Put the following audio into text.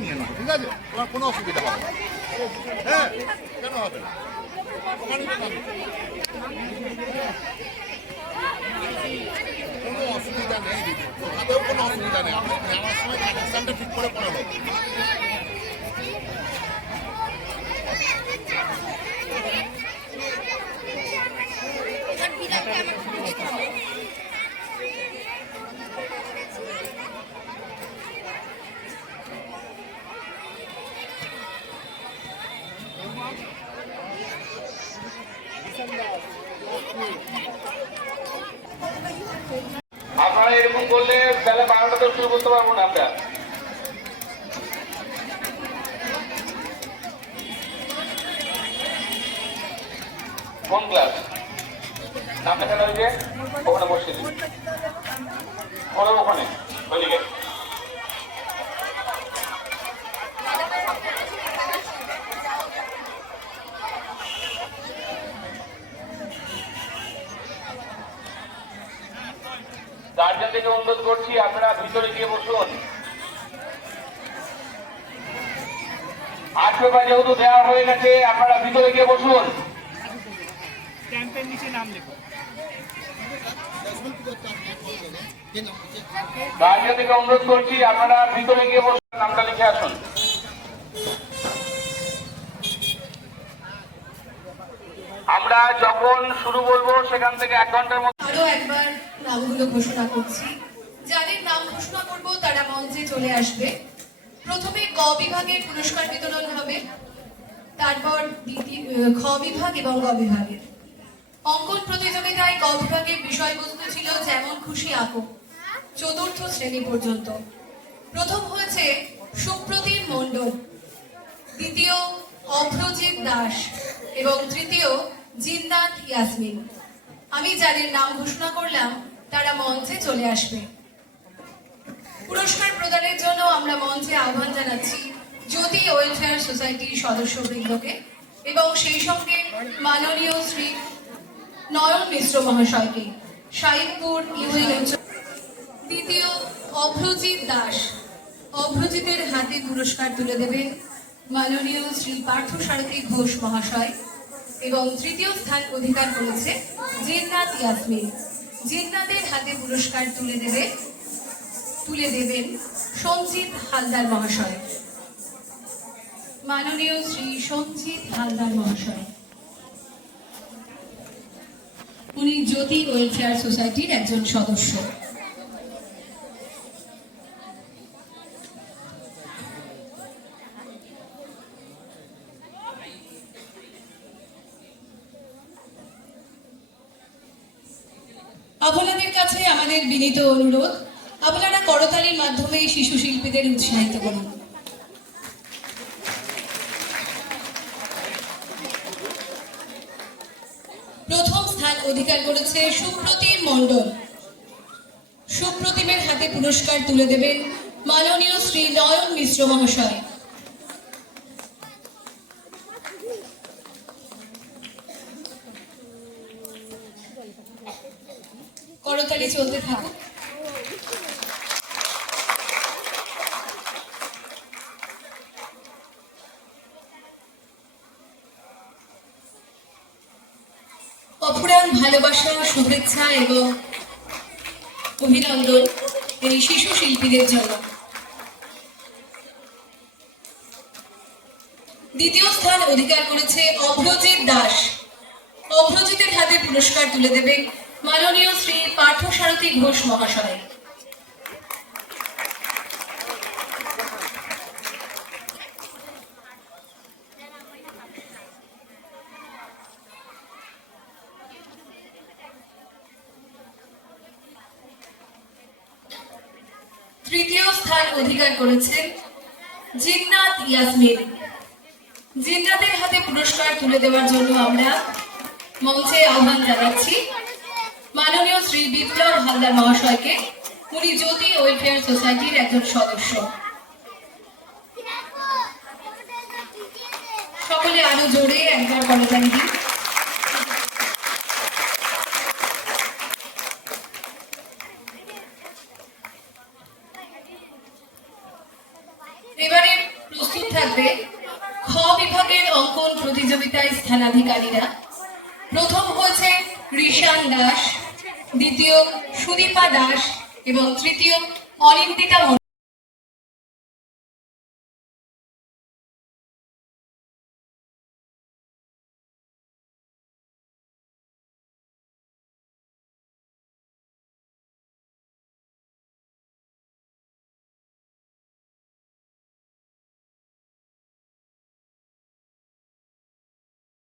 নেব ঠিক আছে? তোমার কোনো অসুবিধা হবে হ্যাঁ কেন হবে না? কোনো অসুবিধা নেই কোনো অসুবিধা নেই। আমার সময় ঠিক করে পড়াবো আপনারা এরকম করলে বেলা বারোটা তো শুরু করতে পারব না আমরা। কোন ক্লাস? নামটা খেলা হয়েছে? ওখানে বসে ওরা ওখানে, ওইদিকে। থেকে অনুরোধ করছি আপনারা ভিতরে গিয়ে বসুন। আট পেপার যেহেতু দেওয়া হয়ে গেছে আপনারা ভিতরে গিয়ে বসুন। গার্জেন থেকে অনুরোধ করছি আপনারা ভিতরে গিয়ে বসুন নামটা লিখে আসুন। আমরা যখন শুরু বলব সেখান থেকে এক ঘণ্টার আরও একবার নামগুলো ঘোষণা করছি। যাদের নাম ঘোষণা করব, তারা মঞ্চে চলে আসবে। প্রথমে ক বিভাগের পুরস্কার বিতরণ হবে। তারপর খ বিভাগ এবং গ বিভাগের। অঙ্কন প্রতিযোগিতায় ক বিভাগের বিষয়বস্তু ছিল যেমন খুশি আঁকো চতুর্থ শ্রেণি পর্যন্ত। প্রথম হয়েছে সুপ্রতিম মণ্ডল, দ্বিতীয় অভ্রজিৎ দাস এবং তৃতীয় জিন্নাত ইয়াসমিন। আমি যাদের নাম ঘোষণা করলাম, তারা মঞ্চে চলে আসবে। পুরস্কার প্রদানের জন্য আমরা মঞ্চে আহ্বান জানাচ্ছি জ্যোতি ওয়েলফেয়ার সোসাইটির সদস্যবৃন্দকে এবং সেই সঙ্গে মাননীয় শ্রী নয়ন মিশ্র মহাশয়কে সাহিবপুর দ্বিতীয়, অভ্রজিৎ দাস। অভ্রজিতের হাতে পুরস্কার তুলে দেবেন মাননীয় শ্রী পার্থ সারথী ঘোষ মহাশয়। এবং তৃতীয় স্থান অধিকার করেছে জিন্নাত ইয়াসমিন। জিন্নাতের হাতে পুরস্কার তুলে দেবে, তুলে দেবেন সঞ্জিত হালদার মহাশয়। মাননীয় শ্রী সঞ্জিত হালদার মহাশয়। উনি জ্যোতি ওয়েলফেয়ার সোসাইটির একজন সদস্য। আপনাদের কাছে আমাদের বিনীত অনুরোধ, আপনারা করতালির মাধ্যমে শিশু শিল্পীদের উৎসাহিত করুন। প্রথম স্থান অধিকার করেছে সুপ্রতিম মণ্ডল। সুপ্রতিমের হাতে পুরস্কার তুলে দেবেন মাননীয় শ্রী নয়ন মিশ্র মহাশয়। চলতে থাকুক অপরাণ ভালোবাসা, শুভেচ্ছা এবং অভিনন্দন এই শিশু শিল্পীদের জন্য। দ্বিতীয় স্থান অধিকার করেছে অভ্রজিৎ দাস। অভ্রজিতের হাতে পুরস্কার তুলে দেবেন মাননীয় শ্রী পার্থ সারথী ঘোষ মহাশয়। তৃতীয় স্থান অধিকার করেছেন জিন্নাত ইয়াসমিন। জিন্নাতের হাতে পুরস্কার তুলে দেওয়ার জন্য আমরা মঞ্চে আহ্বান জানাচ্ছি। মাননীয় শ্রী বিপ্লব হালদার মহাশয়কে উনি জ্যোতি ওয়েলফেয়ার সোসাইটির একজন সদস্য। সকলে আরও জোরে একবার করতালি দিন এবারে হবে খ বিভাগের অঙ্কন প্রতিযোগিতায় স্থানাধিকারীরা। প্রথম হয়েছে ঋষান দাস। দ্বিতীয় সুদীপা দাস এবং তৃতীয় অনিন্দিতা।